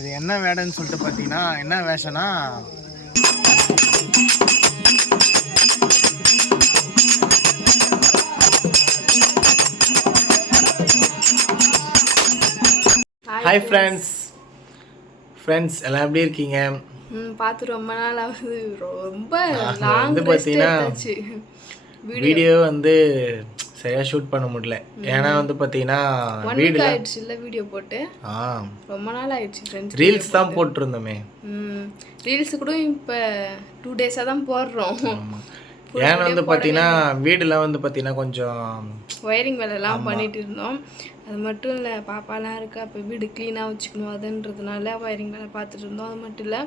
இது என்ன வேடன்னு சொல்லிட்டு பார்த்தீங்கன்னா என்ன வேஷம்னா ஹாய் ஃப்ரெண்ட்ஸ் எல்லாம் எப்படி இருக்கீங்க? பார்த்து ரொம்ப நாள் ஆகுது. ரொம்ப வந்து பார்த்தீங்கன்னா வீடியோ வந்து சரியாக ஷூட் பண்ண முடியல. ஏன்னா வந்து பார்த்தீங்கன்னா வீடியோ ஆயிடுச்சு இல்லை, வீடியோ போட்டு ரொம்ப நாள் ஆயிடுச்சு ஃப்ரெண்ட்ஸ். ரீல்ஸ் தான் போட்டிருந்தோமே. ரீல்ஸ் கூட இப்போ 2 டேஸாக தான் போடுறோம். ஏன்னா வந்து பார்த்தீங்கன்னா வீடெலாம் வந்து பார்த்தீங்கன்னா கொஞ்சம் ஒயரிங் வேலைலாம் பண்ணிட்டு இருந்தோம். அது மட்டும் இல்லை, பாப்பாலாம் இருக்கா, அப்போ வீடு க்ளீனாக வச்சுக்கணும் அதுன்றதுனால ஒயரிங் வேலை பார்த்துட்டு இருந்தோம். அது மட்டும் இல்லை,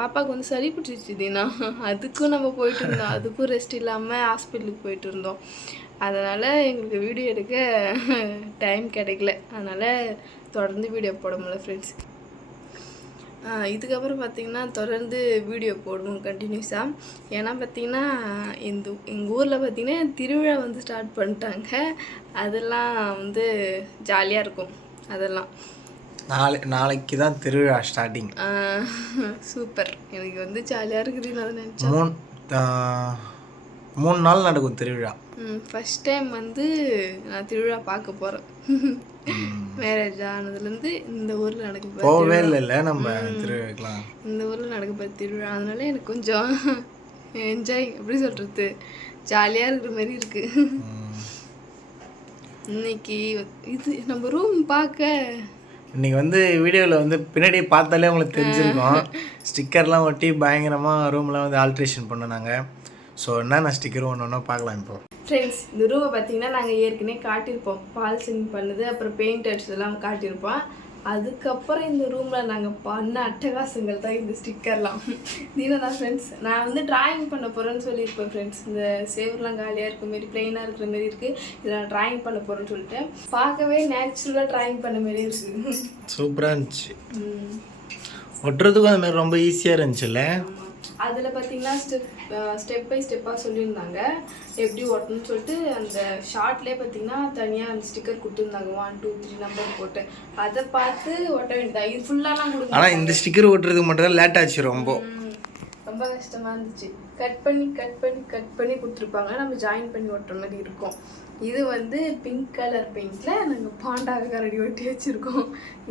பாப்பாவுக்கு வந்து சளி பிடிச்சிச்சு தினா, அதுக்கும் நம்ம போயிட்டு இருந்தோம். அதுக்கும் ரெஸ்ட் இல்லாமல் ஹாஸ்பிட்டலுக்கு போயிட்டு இருந்தோம். அதனால் எங்களுக்கு வீடியோ எடுக்க டைம் கிடைக்கல. அதனால் தொடர்ந்து வீடியோ போட முடியல ஃப்ரெண்ட்ஸ். இதுக்கப்புறம் பார்த்திங்கன்னா தொடர்ந்து வீடியோ போடுவோம் கண்டினியூஸாக. ஏன்னா பார்த்திங்கன்னா எங்கள் ஊரில் பார்த்திங்கன்னா திருவிழா வந்து ஸ்டார்ட் பண்ணிட்டாங்க. அதெல்லாம் வந்து ஜாலியாக இருக்கும். அதெல்லாம் நாளைக்கு தான் திருவிழா ஸ்டார்டிங். சூப்பர், எனக்கு வந்து ஜாலியாக இருக்குது. நான் நினச்சேன் 3 நாள் நடக்கும் திருவிழா. ஃபஸ்ட் டைம் வந்து நான் திருவிழா பார்க்க போகிறேன். மேரேஜ் ஆனதுலேருந்து இந்த ஊரில் நடக்க போகவே இல்லை நம்ம திருவிழாக்கலாம். இந்த ஊரில் நடக்க போகிற திருவிழா, அதனால எனக்கு கொஞ்சம் என்ஜாய் எப்படி சொல்கிறது, ஜாலியாக இருக்கிற மாதிரி இருக்குது. இன்னைக்கு இது நம்ம ரூம் பார்க்க இன்றைக்கி வந்து வீடியோவில் வந்து பின்னாடி பார்த்தாலே உங்களுக்கு தெரிஞ்சிருக்கோம். ஸ்டிக்கர்லாம் ஒட்டி பயங்கரமாக ரூம்லாம் வந்து ஆல்ட்ரேஷன் பண்ணோம். ஸோ என்னென்ன ஸ்டிக்கர் ஒன்று ஒன்றா பார்க்கலாம். இப்போ ஃப்ரெண்ட்ஸ், இந்த ரூமை பார்த்தீங்கன்னா நாங்கள் ஏற்கனவே காட்டியிருப்போம். பால்சிங் பண்ணது, அப்புறம் பெயிண்ட் அடிச்சதெல்லாம் காட்டியிருப்போம். அதுக்கப்புறம் இந்த ரூமில் நாங்கள் பண்ண அட்டகாசங்கள் தான் இந்த ஸ்டிக்கர்லாம். தான் ஃப்ரெண்ட்ஸ், நான் வந்து ட்ராயிங் பண்ண போகிறேன்னு சொல்லியிருப்பேன் ஃப்ரெண்ட்ஸ். இந்த சேவர்லாம் காலியாக இருக்கிற மாரி, ப்ளெயினாக இருக்கிற மாரி இருக்குது. இதில் நான் ட்ராயிங் பண்ண போகிறேன்னு சொல்லிட்டு பார்க்கவே நேச்சுரலாக ட்ராயிங் பண்ண மாரி இருக்குது. சூப்பராக இருந்துச்சு. ஒட்டுறதுக்கும் அது மாதிரி ரொம்ப ஈஸியாக இருந்துச்சுல்ல. அதில் பார்த்தீங்கன்னா ஸ்டெப் பை ஸ்டெப்பாக சொல்லியிருந்தாங்க எப்படி ஒட்டணும்னு சொல்லிட்டு. அந்த ஷார்ட்லேயே பார்த்தீங்கன்னா தனியாக அந்த ஸ்டிக்கர் கொடுத்துருந்தாங்க 1 2 3 நம்பர் போட்டு. அதை பார்த்து ஒட்ட வேண்டியதா. இது ஃபுல்லாலாம் கொடுங்க. ஆனால் இந்த ஸ்டிக்கர் ஒட்டுறதுக்கு மட்டும் தான் லேட் ஆச்சு. ரொம்ப கஷ்டமாக இருந்துச்சு. கட் பண்ணி கொடுத்துருப்பாங்க. நம்ம ஜாயின் பண்ணி ஒட்டுற மாதிரி இருக்கும். இது வந்து பிங்க் கலர் பெயிண்டில் நாங்கள் பாண்டாக கரடி ஒட்டி வச்சுருக்கோம்.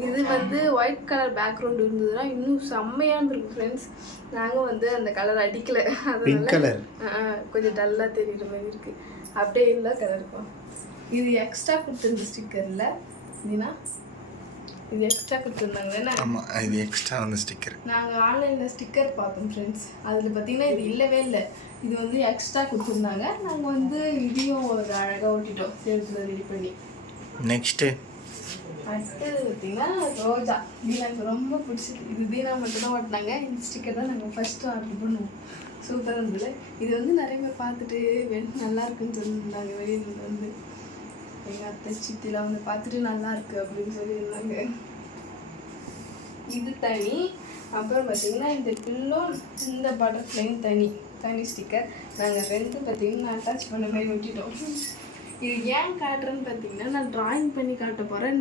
இது வந்து ஒயிட் கலர் பேக்ரவுண்ட் இருந்ததுன்னா இன்னும் செம்மையாக இருந்திருக்கும் ஃப்ரெண்ட்ஸ். நாங்கள் வந்து அந்த கலர் அடிக்கலை, அதனால கொஞ்சம் டல்லாக தெரியுற மாதிரி இருக்குது. அப்படியே இல்லை கலர் இருக்கும். இது எக்ஸ்ட்ரா கொடுத்துருந்த ஸ்டிக்கரில் இல்லைன்னா இது எக்ஸ்ட்ரா கொடுத்துருந்தாங்க தானே. ஆமாம், இது எக்ஸ்ட்ரா அந்த ஸ்டிக்கர். நாங்கள் ஆன்லைனில் ஸ்டிக்கர் பார்த்தோம் ஃப்ரெண்ட்ஸ். அதில் பார்த்தீங்கன்னா இது இல்லவே இல்லை. இது வந்து எக்ஸ்ட்ரா கொடுத்துருந்தாங்க. நாங்கள் வந்து இதையும் ஒரு அழகாக ஓட்டிட்டோம் சேர்த்துல ரெடி பண்ணி. நெக்ஸ்ட்டு அடுத்தது பார்த்தீங்கன்னா ரோஜா. தீனாக்கு ரொம்ப பிடிச்சது. இது தீனா மட்டும்தான் ஓட்டினாங்க. இந்த ஸ்டிக்கர் தான் நாங்கள் ஃபஸ்ட்டு ஆர்டர் பண்ணுவோம். சூப்பராக இருந்தது. இது வந்து நிறைய பேர் பார்த்துட்டு நல்லா இருக்குன்னு சொல்லியிருந்தாங்க. வெளியில் வந்து எங்கள் அத்தை சித்திலாம் வந்து பார்த்துட்டு நல்லா இருக்கு அப்படின்னு சொல்லியிருந்தாங்க. இது தனி. அப்புறம் பார்த்தீங்கன்னா இந்த பில்லோ, இந்த பட்டர்ஃப்ளையும் தனி ஸ்டிக்கர். நாங்கள் 2 பார்த்தீங்கன்னா அட்டாச் பண்ண மாதிரி விட்டுட்டோம். இது ஏன் காட்டுறேன்னு பார்த்தீங்கன்னா நான் ட்ராயிங் பண்ணி காட்ட போகிறேன்.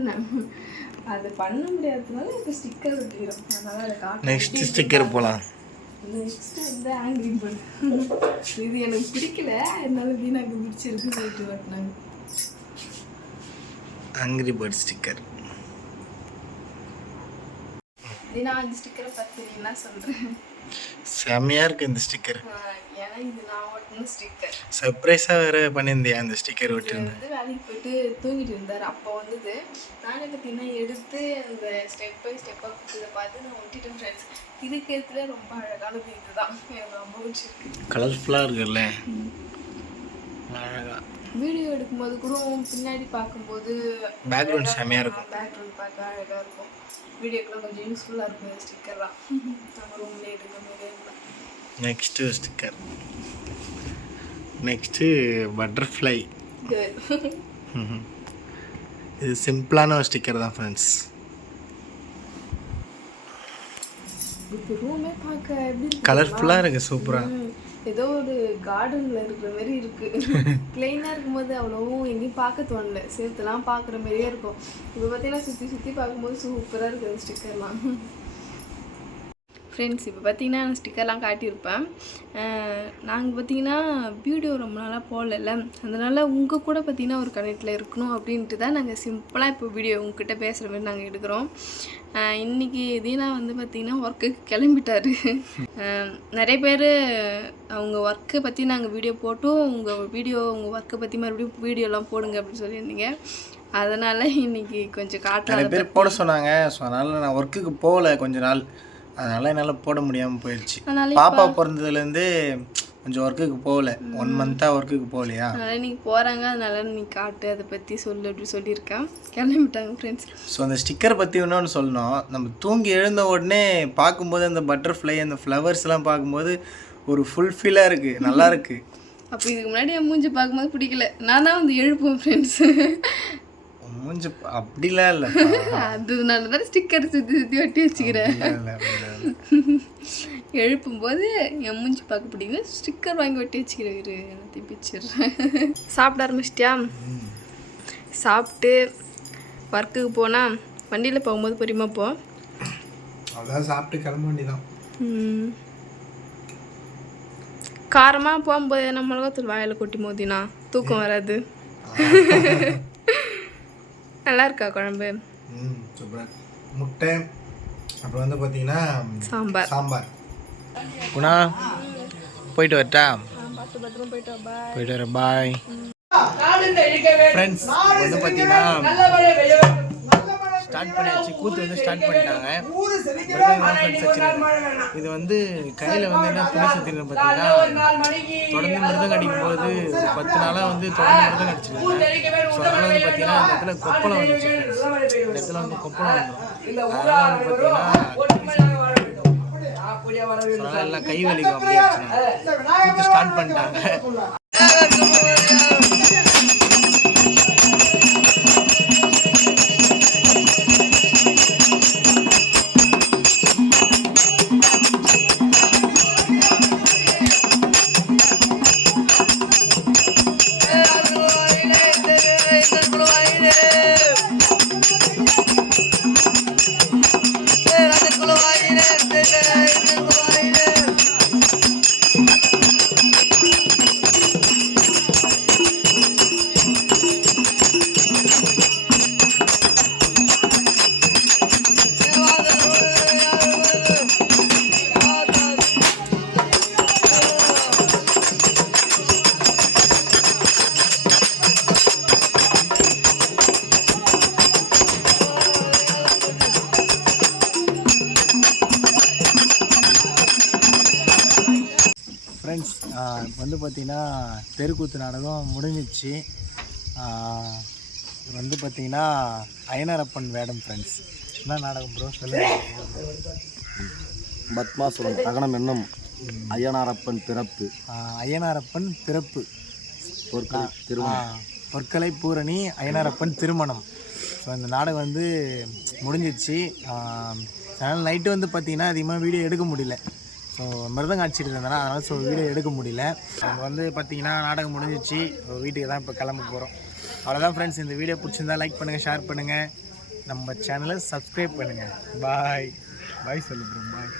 அது பண்ண முடியாததுனால இப்போ ஸ்டிக்கர் ஒட்டிக்கிறோம். அதனால் அதை காட்ட. நெக்ஸ்ட் ஸ்டிக்கர் போகலாம். நெக்ஸ்ட்டு வந்து ஆங்கிரி பேர்ட். இது எனக்கு பிடிக்கல, அதனால வீணாக்கு பிடிச்சிருக்கு சொல்லிட்டு ஓட்டினாங்க. Angry bird sticker. நான் இந்த ஸ்டிக்கரை பற்றி என்ன சொல்கிறேன், செம்மையாக இருக்குது இந்த ஸ்டிக்கர். ஏன்னா இது நான் ஓட்டின ஸ்டிக்கர். சர்ப்ரைஸாக வேறு பண்ணியிருந்தியா அந்த ஸ்டிக்கர் ஓட்டிருந்தேன். வந்து வேலைக்கு போயிட்டு தூங்கிட்டு இருந்தார். அப்போ வந்தது. நானே பார்த்தீங்கன்னா எடுத்து அந்த ஸ்டெப் பை ஸ்டெப்பாக கொடுத்ததை பார்த்து நான் ஒட்டிட்டேன் ஃப்ரெண்ட்ஸ். இருக்கிறதுல ரொம்ப அழகானது இதுதான். எனக்கு ரொம்ப பிடிச்சிருக்கு. கலர்ஃபுல்லாக இருக்குல்ல, அழகாக. வீடியோ எடுக்கும்போது கூட பின்னாடி பார்க்கும்போது பேக்ரவுண்ட் செம்மையாக இருக்கும். பேக்ரவுண்ட் பார்க்க அழகாக இருக்கும். வீடியோக்கெலாம் கொஞ்சம் யூஸ்ஃபுல்லாக இருக்கும் இந்த ஸ்டிக்கர்லாம். நம்ம ரூம்லேயே எடுக்கிற மாதிரி இருக்கும். Next sticker. Next butterfly. இது சிம்பிளான ஒரு ஸ்டிக்கர் தான் ஃப்ரெண்ட்ஸ். இப்போ ரூமே பார்க்க எப்படி கலர்ஃபுல்லாக இருக்குது, சூப்பராக. ஏதோ ஒரு கார்டனில் இருக்கிற மாதிரி இருக்குது. பிளெயினாக இருக்கும்போது அவ்வளோவும் எங்கேயும் பார்க்க தோணலை. சேர்த்துலாம் பார்க்குற மாதிரியே இருக்கும். இப்போ பார்த்தீங்கன்னா சுற்றி பார்க்கும்போது சூப்பராக இருக்குது ஸ்டிக்கர்லாம். ஃப்ரெண்ட்ஸ் இப்போ பார்த்தீங்கன்னா நான் ஸ்டிக்கர்லாம் காட்டியிருப்பேன். நாங்கள் பார்த்தீங்கன்னா வீடியோ ரொம்ப நாளாக போடல, அதனால் உங்கள் கூட பார்த்தீங்கன்னா ஒரு கனெக்டில் இருக்கணும் அப்படின்ட்டு தான் நாங்கள் சிம்பிளாக இப்போ வீடியோ உங்ககிட்ட பேசுகிற மாதிரி நாங்கள் எடுக்கிறோம். இன்றைக்கி தீனா வந்து பார்த்திங்கன்னா ஒர்க்குக்கு கிளம்பிட்டார். நிறைய பேர் அவங்க ஒர்க்கை பற்றி நாங்கள் வீடியோ போட்டும் உங்கள் ஒர்க்கை பற்றி மறுபடியும் வீடியோலாம் போடுங்க அப்படின்னு சொல்லியிருந்தீங்க. அதனால் இன்றைக்கி கொஞ்சம் நிறைய பேர் போட சொன்னாங்க. ஸோ அதனால் நான் ஒர்க்குக்கு போகல கொஞ்ச நாள், அதனால் என்னால் போட முடியாமல் போயிடுச்சு. பாப்பா பிறந்ததுலேருந்து கொஞ்சம் ஒர்க்குக்கு போகல, 1 மந்த்தாக ஒர்க்குக்கு போகலையா. அதனால் நீங்கள் போகிறாங்க, அதனால் நீ காட்டு அதை பற்றி சொல்லு அப்படி சொல்லியிருக்கேன். கிளம்பிட்டாங்க ஃப்ரெண்ட்ஸ். ஸோ அந்த ஸ்டிக்கர் பற்றி இன்னொன்று சொல்லணும். நம்ம தூங்கி எழுந்த உடனே பார்க்கும்போது அந்த பட்டர்ஃப்ளை அந்த ஃப்ளவர்ஸ்லாம் பார்க்கும்போது ஒரு ஃபுல்ஃபில்லாக இருக்குது, நல்லா இருக்குது. அப்போ இதுக்கு முன்னாடி என் மூஞ்சி பார்க்கும்போது பிடிக்கல, நான் தான் வந்து எழுப்புவேன் ஃப்ரெண்ட்ஸ். மூஞ்சி அப்படிலாம் இல்லை, அதனால தான் ஸ்டிக்கர் சுற்றி ஒட்டி வச்சுக்கிறேன். எழுப்பும்போது என் மூஞ்சி பார்க்க பிடிக்கல, ஸ்டிக்கர் வாங்கி ஒட்டி வச்சுக்கிறேன். எல்லாத்தையும் பிச்சிடுறேன். சாப்பிட ஆரம்பிச்சிட்டியா? சாப்பிட்டு ஒர்க்குக்கு போனால் வண்டியில் போகும்போது பொறுமா போ. அதான் சாப்பிட்டு கிளம்ப வேண்டியதான். காரமாக போகும்போது என்ன மிளகாத்தூள் வாயில் கொட்டி மோதினா தூக்கம் வராது. நல்லா இருக்கா குழம்பு? சூப்பராக. முட்டை, அப்புறம் வந்து பார்த்தீங்கன்னா சாம்பார். குணா போயிட்டு வரட்டா? போயிட்டு வரேன், பாய். ஃப்ரெண்ட்ஸ் வந்து பார்த்தீங்கன்னா ஸ்டார்ட் பண்ணியாச்சு, கூத்து வந்து ஸ்டார்ட் பண்ணிட்டாங்க. இது வந்து கையில் வந்து என்ன துணி சுற்றினு பார்த்தீங்கன்னா தொடர்ந்து மிருதம் அடிக்கும் போது 10 நாளாக வந்து தொடர்ந்து மிருதம் அடிச்சிருக்காங்க. ஸோ அதனால் வந்து பார்த்தீங்கன்னா இந்த இடத்துல கொப்பளம் வந்துச்சு. இந்த இடத்துல வந்து கொப்பளம் வந்துடும். அதனால் வந்து பார்த்தீங்கன்னா எல்லாம் கை வலிக்கும் அப்படியே கூத்து ஸ்டார்ட் பண்ணிட்டாங்க. ஃப்ரெண்ட்ஸ் வந்து பார்த்திங்கன்னா தெருக்கூத்து நாடகம் முடிஞ்சிச்சு. வந்து பார்த்திங்கன்னா அய்யனாரப்பன் வேடம். ஃப்ரெண்ட்ஸ் என்ன நாடகம் ப்ரோ சொல்லுங்கள்? பத்மாசுரன் தகனம் என்னும் அய்யனாரப்பன் பிறப்பு. அய்யனாரப்பன் பிறப்பு, திருமணம், பொற்கலை பூரணி அய்யனாரப்பன் திருமணம். ஸோ இந்த நாடகம் வந்து முடிஞ்சிச்சு. அதனால் நைட்டு வந்து பார்த்திங்கன்னா அதிகமாக வீடியோ எடுக்க முடியல. ஸோ மிருதம் காட்சிட்டு இருந்தேன்னா அதனால் வீடியோ எடுக்க முடியல. அங்கே வந்து பார்த்திங்கன்னா நாடகம் முடிஞ்சிச்சு, வீட்டுக்கு தான் இப்போ கிளம்ப போகிறோம். அவ்வளோதான் ஃப்ரெண்ட்ஸ். இந்த வீடியோ பிடிச்சிருந்தா லைக் பண்ணுங்கள், ஷேர் பண்ணுங்கள், நம்ம சேனலை சப்ஸ்கிரைப் பண்ணுங்கள். பாய் பாய் சொல்லு ப்ரோ, பாய்.